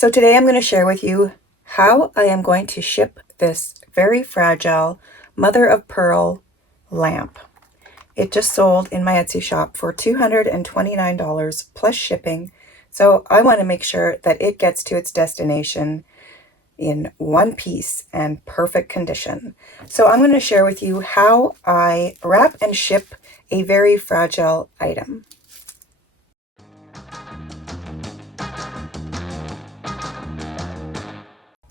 So today I'm going to share with you how I am going to ship this very fragile mother of pearl lamp. It just sold in my Etsy shop for $229 plus shipping. So I want to make sure that it gets to its destination in one piece and perfect condition. So I'm going to share with you how I wrap and ship a very fragile item.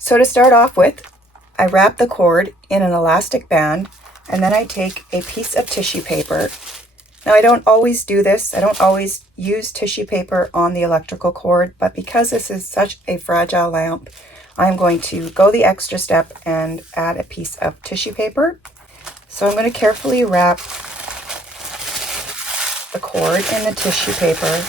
So to start off with, I wrap the cord in an elastic band, and then I take a piece of tissue paper. Now I don't always do this. I don't always use tissue paper on the electrical cord, but because this is such a fragile lamp, I'm going to go the extra step and add a piece of tissue paper. So I'm going to carefully wrap the cord in the tissue paper.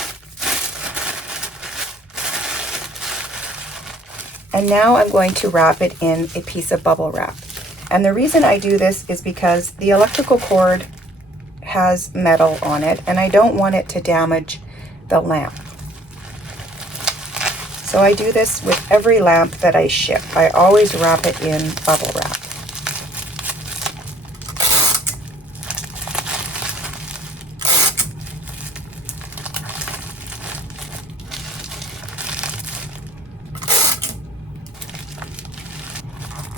And now I'm going to wrap it in a piece of bubble wrap. And the reason I do this is because the electrical cord has metal on it and I don't want it to damage the lamp. So I do this with every lamp that I ship. I always wrap it in bubble wrap.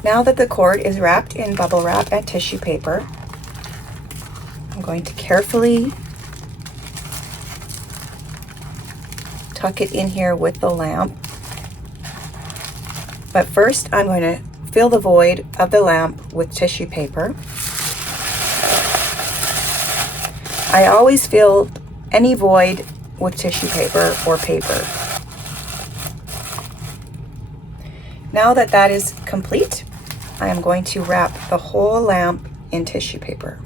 Now that the cord is wrapped in bubble wrap and tissue paper, I'm going to carefully tuck it in here with the lamp. But first I'm going to fill the void of the lamp with tissue paper. I always fill any void with tissue paper or paper. Now that that is complete, I am going to wrap the whole lamp in tissue paper.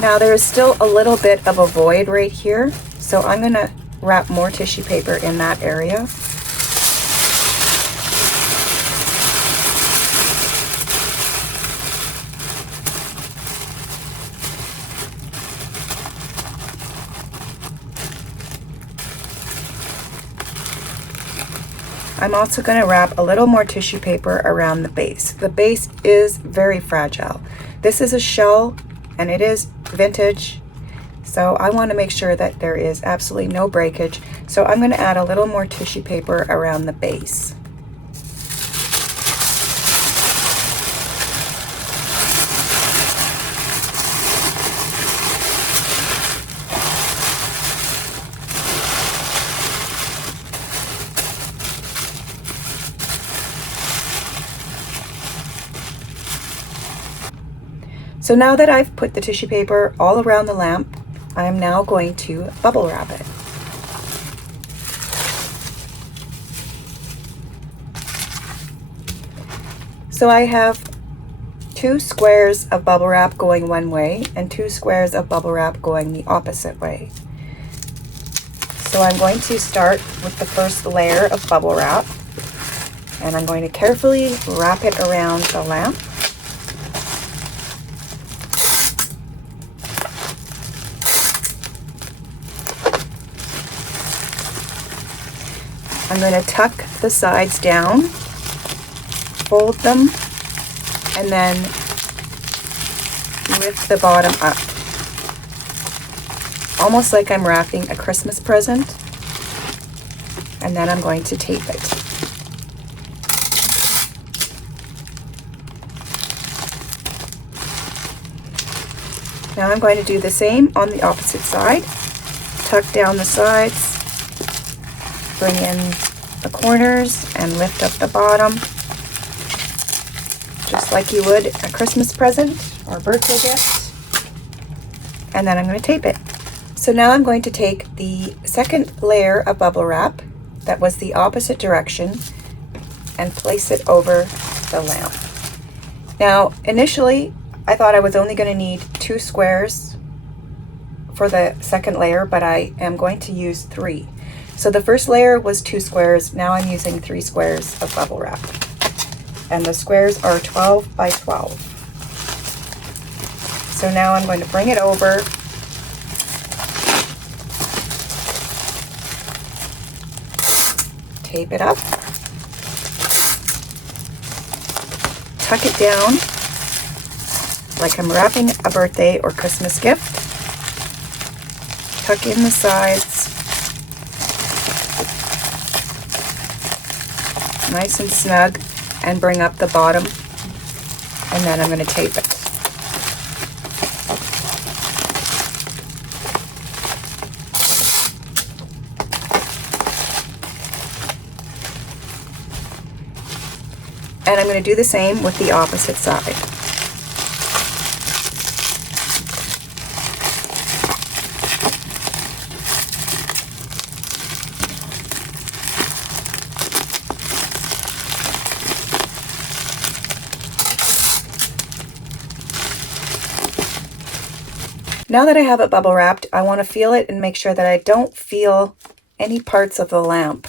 Now there is still a little bit of a void right here, so I'm going to wrap more tissue paper in that area. I'm also going to wrap a little more tissue paper around the base. The base is very fragile. This is a shell and it is vintage, so I want to make sure that there is absolutely no breakage. So I'm going to add a little more tissue paper around the base. So now that I've put the tissue paper all around the lamp, I am now going to bubble wrap it. So I have 2 squares of bubble wrap going one way and 2 squares of bubble wrap going the opposite way. So I'm going to start with the first layer of bubble wrap, and I'm going to carefully wrap it around the lamp. I'm going to tuck the sides down, fold them, and then lift the bottom up. Almost like I'm wrapping a Christmas present. And then I'm going to tape it. Now I'm going to do the same on the opposite side. Tuck down the sides. Bring in the corners and lift up the bottom, just like you would a Christmas present or birthday gift. And then I'm going to tape it. So now I'm going to take the second layer of bubble wrap that was the opposite direction and place it over the lamp. Now, initially, I thought I was only going to need 2 squares for the second layer, but I am going to use 3. So the first layer was 2 squares. Now I'm using 3 squares of bubble wrap. And the squares are 12 by 12. So now I'm going to bring it over, tape it up, tuck it down like I'm wrapping a birthday or Christmas gift. Tuck in the sides, nice and snug, and bring up the bottom, and then I'm going to tape it. And I'm going to do the same with the opposite side. Now that I have it bubble wrapped, I want to feel it and make sure that I don't feel any parts of the lamp.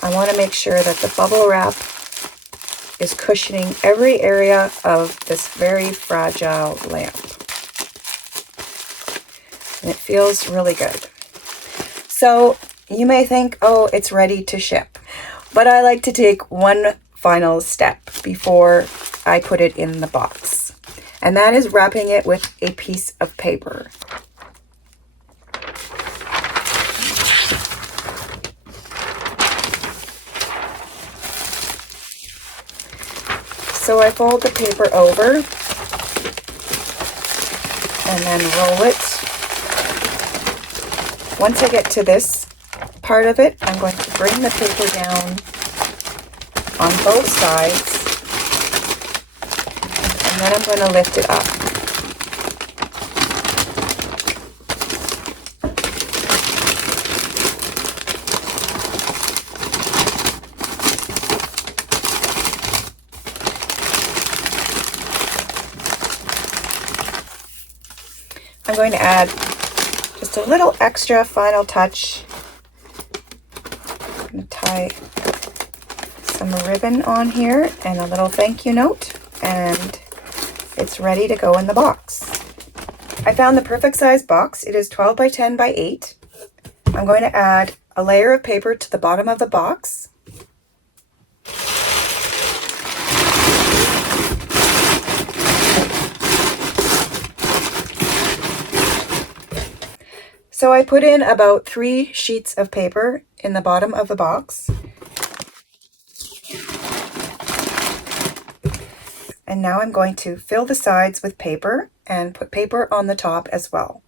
I want to make sure that the bubble wrap is cushioning every area of this very fragile lamp. And it feels really good. So you may think, oh, it's ready to ship. But I like to take one final step before I put it in the box. And that is wrapping it with a piece of paper. So I fold the paper over and then roll it. Once I get to this part of it, I'm going to bring the paper down on both sides, and then I'm going to lift it up. I'm going to add just a little extra final touch. I'm going to tie some ribbon on here and a little thank you note, and it's ready to go in the box. I found the perfect size box. It is 12 by 10 by 8. I'm going to add a layer of paper to the bottom of the box. So I put in about 3 sheets of paper in the bottom of the box. And now I'm going to fill the sides with paper and put paper on the top as well.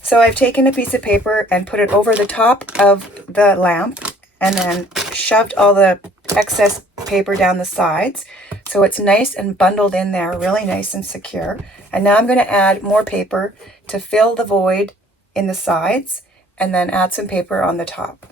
So I've taken a piece of paper and put it over the top of the lamp and then shoved all the excess paper down the sides. So it's nice and bundled in there, really nice and secure. And now I'm going to add more paper to fill the void in the sides and then add some paper on the top.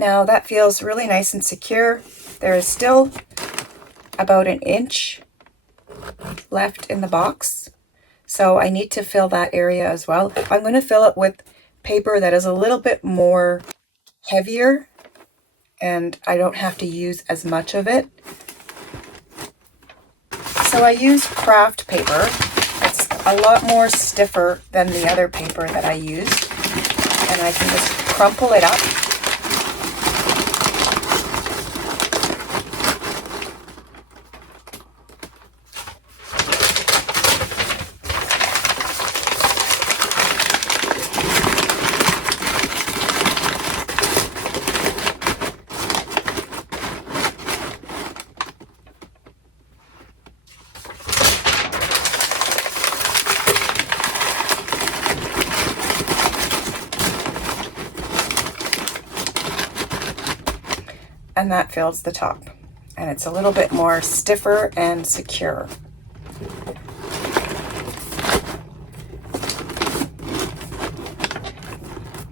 Now that feels really nice and secure. There is still about an inch left in the box, so I need to fill that area as well. I'm going to fill it with paper that is a little bit more heavier, and I don't have to use as much of it. So I use craft paper. It's a lot more stiffer than the other paper that I used, and I can just crumple it up. and that fills the top. And it's a little bit more stiffer and secure.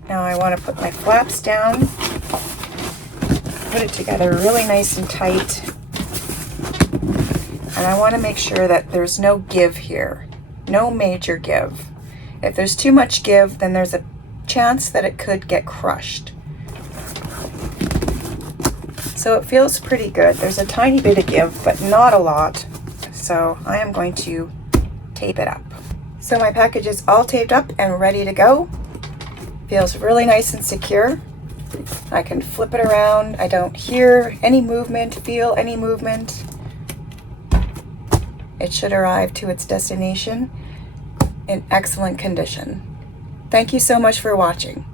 Now I want to put my flaps down, put it together really nice and tight. And I want to make sure that there's no give here, no major give. If there's too much give, then there's a chance that it could get crushed. So it feels pretty good. There's a tiny bit of give, but not a lot. So I am going to tape it up. So my package is all taped up and ready to go. Feels really nice and secure. I can flip it around. I don't hear any movement, feel any movement. It should arrive to its destination in excellent condition. Thank you so much for watching.